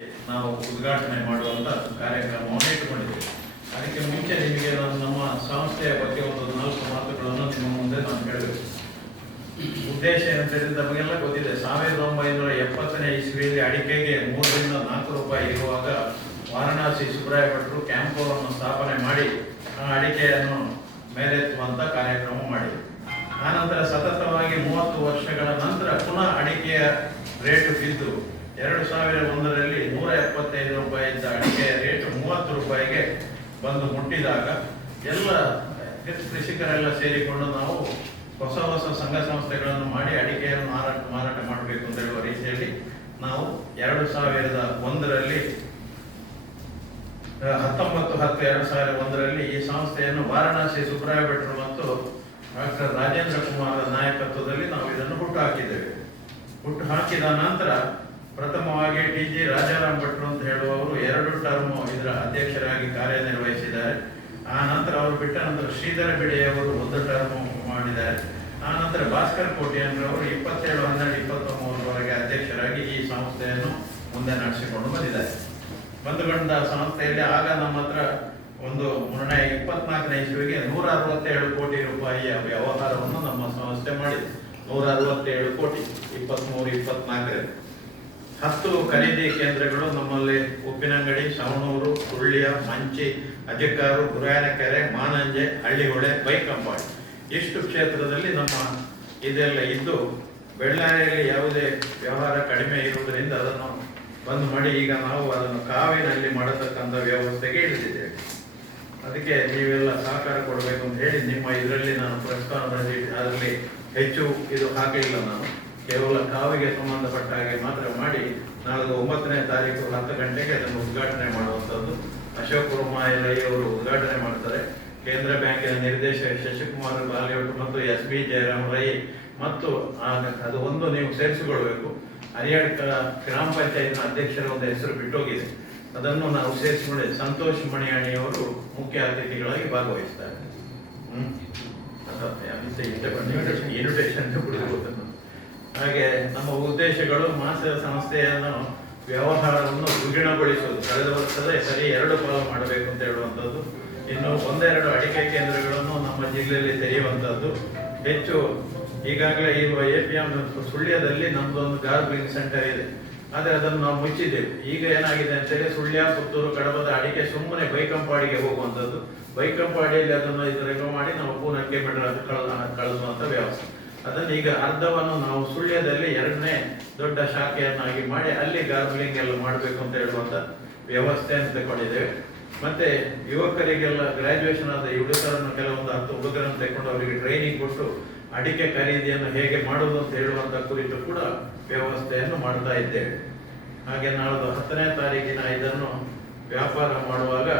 ನಾವು ಉದ್ಘಾಟನೆ ಮಾಡುವಂತ ಕಾರ್ಯಕ್ರಮವನ್ನು ಇಟ್ಟುಕೊಂಡಿದ್ದೇವೆ. ಅದಕ್ಕೆ ಮುಂಚೆ ನಿಮಗೆ ನಮ್ಮ ಸಂಸ್ಥೆಯ ಬಗ್ಗೆ ಒಂದು 4 ಮಾತುಗಳನ್ನು ನಿಮ್ಮ ಮುಂದೆ ನಾನು ಹೇಳಬೇಕು. ಉದ್ದೇಶ ಏನಂತೇಳಿದ್ರೆ ನಮಗೆಲ್ಲ ಗೊತ್ತಿದೆ, 1970ನೇ ಇಸ್ವಿಯಲ್ಲಿ ಅಡಿಕೆಗೆ 3 ರಿಂದ 4 ರೂಪಾಯಿ ಇರುವಾಗ ವಾರಣಾಸಿ ಸುಬ್ರಾಯ ಭಟ್ರು ಕ್ಯಾಂಪೋವನ್ನು ಸ್ಥಾಪನೆ ಮಾಡಿ ಆ ಅಡಿಕೆಯನ್ನು ಮೇಲೆತ್ತುವಂತ ಕಾರ್ಯಕ್ರಮ ಮಾಡಿದರು. ಆನಂತರ ಸತತವಾಗಿ 30 ವರ್ಷಗಳ ನಂತರ ಪುನಃ ಅಡಿಕೆಯ ರೇಟು ಬಿದ್ದು 2001ರಲ್ಲಿ 175 ರೂಪಾಯಿ ಇದ್ದ ಅಡಿಕೆಯ ರೇಟು 30 ರೂಪಾಯಿಗೆ ಬಂದು ಮುಟ್ಟಿದಾಗ ಎಲ್ಲ ಕೃಷಿಕರೆಲ್ಲ ಸೇರಿಕೊಂಡು ನಾವು ಹೊಸ ಹೊಸ ಸಂಘ ಸಂಸ್ಥೆಗಳನ್ನು ಮಾಡಿ ಅಡಿಕೆಯನ್ನು ಮಾರಾಟ ಮಾಡಬೇಕು ಅಂತ ಹೇಳುವ ರೀತಿಯಲ್ಲಿ ನಾವು 2001ರಲ್ಲಿ 19/10/2001ರಲ್ಲಿ ಈ ಸಂಸ್ಥೆಯನ್ನು ವಾರಣಾಸಿ ಸುಬ್ರಾಯ ಭಟ್ರು ಮತ್ತು ಡಾಕ್ಟರ್ ರಾಜೇಂದ್ರ ಕುಮಾರ್ ನಾಯಕತ್ವದಲ್ಲಿ ನಾವು ಇದನ್ನು ಹುಟ್ಟುಹಾಕಿದ್ದೇವೆ. ಹುಟ್ಟುಹಾಕಿದ ನಂತರ ಪ್ರಥಮವಾಗಿ TG ರಾಜಾರಾಮ್ ಭಟ್ರು ಅಂತ ಹೇಳುವವರು 2 ಟರ್ಮ್ ಇದರ ಅಧ್ಯಕ್ಷರಾಗಿ ಕಾರ್ಯನಿರ್ವಹಿಸಿದ್ದಾರೆ. ಆ ನಂತರ ಅವರು ಬಿಟ್ಟ ನಂತರ ಶ್ರೀಧರ ಬಿಡೆಯವರು 1 ಟರ್ಮ್ ಮಾಡಿದ್ದಾರೆ. ಆ ನಂತರ ಭಾಸ್ಕರ್ ಕೋಟಿಯನ್ರವರು 27/12/23ವರೆಗೆ ಅಧ್ಯಕ್ಷರಾಗಿ ಈ ಸಂಸ್ಥೆಯನ್ನು ಮುಂದೆ ನಡೆಸಿಕೊಂಡು ಬಂದಿದ್ದಾರೆ. ಬಂದುಕೊಂಡ ಸಂಸ್ಥೆಯಲ್ಲಿ ಆಗ ನಮ್ಮ ಹತ್ರ ಒಂದು 24ನೇ ಇಸ್ವಿಗೆ 167 ಕೋಟಿ ರೂಪಾಯಿಯ ವ್ಯವಹಾರವನ್ನು ನಮ್ಮ ಸಂಸ್ಥೆ ಮಾಡಿದೆ. 167 ಕೋಟಿ 23-24ರಲ್ಲಿ 10 ಖರೀದಿ ಕೇಂದ್ರಗಳು ನಮ್ಮಲ್ಲಿ ಉಪ್ಪಿನಂಗಡಿ, ಸವಣೂರು, ಸುಳ್ಯ, ಮಂಚಿ, ಅಜಕಾರು, ಗುರಾಯನಕೆರೆ, ಮಾನಂಜೆ, ಹಳ್ಳಿಹೊಳೆ, ಬೈಕಂಪಾಡಿ ಇಷ್ಟು ಕ್ಷೇತ್ರದಲ್ಲಿ ನಮ್ಮ ಇದೆಲ್ಲ ಇದ್ದು, ಬೆಳ್ಳಾರಿಯಲ್ಲಿ ಯಾವುದೇ ವ್ಯವಹಾರ ಕಡಿಮೆ ಇರುವುದರಿಂದ ಅದನ್ನು ಬಂದ್ ಮಾಡಿ ಈಗ ನಾವು ಅದನ್ನು ಕಾವಿನಲ್ಲಿ ಮಾಡತಕ್ಕಂಥ ವ್ಯವಸ್ಥೆಗೆ ಇಳಿದಿದ್ದೇವೆ. ಅದಕ್ಕೆ ನೀವೆಲ್ಲ ಸಹಕಾರ ಕೊಡಬೇಕು ಅಂತ ಹೇಳಿ ನಿಮ್ಮ ಇದರಲ್ಲಿ ನಾನು ಪ್ರಸ್ತಾವನೆ ಅದರಲ್ಲಿ ಹೆಚ್ಚು ಇದು ಹಾಕಲಿಲ್ಲ. ನಾನು ಕೇವಲ ಕಾವಿಗೆ ಸಂಬಂಧಪಟ್ಟ ಹಾಗೆ ಮಾತ್ರ ಮಾಡಿ ನಾಳೆ 9ನೇ ತಾರೀಕು 10 ಗಂಟೆಗೆ ಅದನ್ನು ಉದ್ಘಾಟನೆ ಮಾಡುವಂಥದ್ದು. ಅಶೋಕ್ ರೈ ಅವರು ಉದ್ಘಾಟನೆ ಮಾಡ್ತಾರೆ. ಕೇಂದ್ರ ಬ್ಯಾಂಕಿನ ನಿರ್ದೇಶಕ ಶಶಿಕುಮಾರ್ ಬಾಲಿಯೋಟ್ ಮತ್ತು SB ಜಯರಾಮ್ ರೈ ಮತ್ತು ಅದು ಒಂದು ನೀವು ಸೇರಿಸಿಕೊಳ್ಬೇಕು, ಹರಿಯಾಣ ಗ್ರಾಮ ಪಂಚಾಯತ್ನ ಅಧ್ಯಕ್ಷರ ಒಂದು ಹೆಸರು ಬಿಟ್ಟೋಗಿದೆ, ಅದನ್ನು ನಾವು ಸೇರಿಸಿಕೊಂಡೆ. ಸಂತೋಷ್ ಮಣಿಯಾಣಿಯವರು ಮುಖ್ಯ ಅತಿಥಿಗಳಾಗಿ ಭಾಗವಹಿಸ್ತಾರೆ. ಇನ್ವಿಟೇಷನ್ ಹಾಗೆ ನಮ್ಮ ಉದ್ದೇಶಗಳು ಮಾಸಿಕ ಸಂಸ್ಥೆಯನ್ನು ವ್ಯವಹಾರವನ್ನು ದ್ವಿಗುಣಗೊಳಿಸುವುದು, ಕಳೆದ ವರ್ಷದ ಸರಿ 2 ಪಾಲು ಮಾಡಬೇಕು ಅಂತ ಹೇಳುವಂಥದ್ದು. ಇನ್ನು 1-2 ಅಡಿಕೆ ಕೇಂದ್ರಗಳನ್ನು ನಮ್ಮ ಜಿಲ್ಲೆಯಲ್ಲಿ ತೆರೆಯುವಂಥದ್ದು. ಹೆಚ್ಚು ಈಗಾಗಲೇ ಇರುವ APM ಸುಳ್ಯದಲ್ಲಿ ನಮ್ದೊಂದು ಗಾರ್ಬ್ಲಿಂಗ್ ಸೆಂಟರ್ ಇದೆ, ಆದರೆ ಅದನ್ನು ನಾವು ಮುಚ್ಚಿದ್ದೇವೆ. ಈಗ ಏನಾಗಿದೆ ಅಂತೇಳಿ ಸುಳ್ಯ, ಪುತ್ತೂರು, ಕಡಬದ ಅಡಿಕೆ ಸುಮ್ಮನೆ ಬೈಕಂಪಾಡಿಗೆ ಹೋಗುವಂಥದ್ದು. ಬೈಕಂಪಾಡಿಯಲ್ಲಿ ಅದನ್ನು ಇದರ ಮಾಡಿ ನಾವು ಪೂನಕ್ಕೆ ಕಳೆದುವಂಥ ವ್ಯವಸ್ಥೆ. ಅದನ್ನು ಈಗ ಅರ್ಧವನ್ನು ನಾವು ಸುಳ್ಯದಲ್ಲಿ 2ನೇ ದೊಡ್ಡ ಶಾಖೆಯನ್ನಾಗಿ ಮಾಡಿ ಅಲ್ಲಿ ಗಾರ್ಬ್ಲಿಂಗ್ ಎಲ್ಲ ಮಾಡಬೇಕು ಅಂತ ಹೇಳುವಂಥ ವ್ಯವಸ್ಥೆಯನ್ನು ತಗೊಂಡಿದ್ದೇವೆ. ಮತ್ತೆ ಯುವಕರಿಗೆಲ್ಲ ಗ್ರಾಜುಯೇಷನ್ ಆದ ಹುಡುಗರನ್ನು ಕೆಲವೊಂದು 10 ಹುಡುಗರನ್ನು ತೆಗೆದುಕೊಂಡು ಅವರಿಗೆ ಟ್ರೈನಿಂಗ್ ಕೊಟ್ಟು ಅಡಿಕೆ ಖರೀದಿಯನ್ನು ಹೇಗೆ ಮಾಡುವುದು ಅಂತ ಹೇಳುವಂಥ ಕುರಿತು ಕೂಡ ವ್ಯವಸ್ಥೆಯನ್ನು ಮಾಡ್ತಾ ಇದ್ದೇವೆ. ಹಾಗೆ ನಾಳೆ 10ನೇ ತಾರೀಕಿನ ಇದನ್ನು ವ್ಯಾಪಾರ ಮಾಡುವಾಗ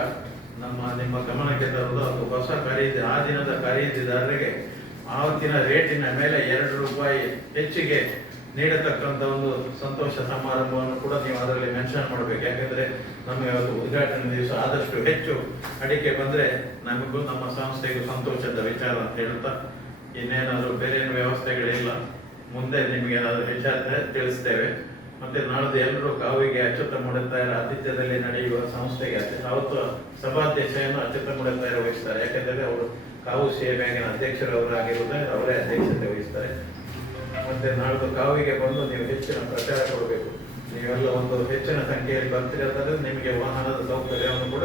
ನಿಮ್ಮ ಗಮನಕ್ಕೆ ತರುವುದು, ಅದು ಹೊಸ ಖರೀದಿ ಆ ದಿನದ ಖರೀದಿದಾರರಿಗೆ ಆವತ್ತಿನ ರೇಟಿನ ಮೇಲೆ 2 ರೂಪಾಯಿ ಹೆಚ್ಚಿಗೆ ನೀಡತಕ್ಕಂಥ ಒಂದು ಸಂತೋಷ ಸಮಾರಂಭವನ್ನು ಕೂಡ ನೀವು ಅದರಲ್ಲಿ ಮೆನ್ಷನ್ ಮಾಡಬೇಕು. ಯಾಕೆಂದ್ರೆ ನಮಗೆ ಅದು ಉದ್ಘಾಟನೆ ದಿವಸ ಆದಷ್ಟು ಹೆಚ್ಚು ಅಡಿಕೆ ಬಂದರೆ ನಮಗೂ ನಮ್ಮ ಸಂಸ್ಥೆಗೂ ಸಂತೋಷದ ವಿಚಾರ ಅಂತ ಹೇಳುತ್ತಾ, ಇನ್ನೇನಾದರೂ ಬೇರೆ ಏನು ವ್ಯವಸ್ಥೆಗಳಿಲ್ಲ, ಮುಂದೆ ನಿಮಗೆ ಏನಾದರೂ ಹೆಚ್ಚಾದರೆ ತಿಳಿಸ್ತೇವೆ. ಮತ್ತೆ ನಾಳೆ ಎಲ್ಲರೂ ಕಾವಿಗೆ ಅಚ್ಯುತ ಮುಡತಾಯರ ಆತಿಥ್ಯದಲ್ಲಿ ನಡೆಯುವ ಸಂಸ್ಥೆಗೆ ಅವತ್ತು ಸಭಾಧ್ಯಕ್ಷೆಯನ್ನು ಅಚ್ಯುತ ಮುಡತಾಯರ ವಹಿಸ್ತಾರೆ. ಯಾಕೆಂದರೆ ಅವರು ಕಾವು ಸೇವೆಯಾಗಿನ ಅಧ್ಯಕ್ಷರವರಾಗಿರುವುದರಿಂದ ಅವರೇ ಅಧ್ಯಕ್ಷತೆ ವಹಿಸ್ತಾರೆ. ಮತ್ತೆ ನಾಳ್ದು ಕಾವಿಗೆ ಬಂದು ನೀವು ಹೆಚ್ಚಿನ ಪ್ರಚಾರ ಕೊಡಬೇಕು. ನೀವೆಲ್ಲ ಒಂದು ಹೆಚ್ಚಿನ ಸಂಖ್ಯೆಯಲ್ಲಿ ಬರ್ತೀರಿ ಅಂತಂದ್ರೆ ನಿಮಗೆ ವಾಹನದ ಸೌಕರ್ಯವನ್ನು ಕೂಡ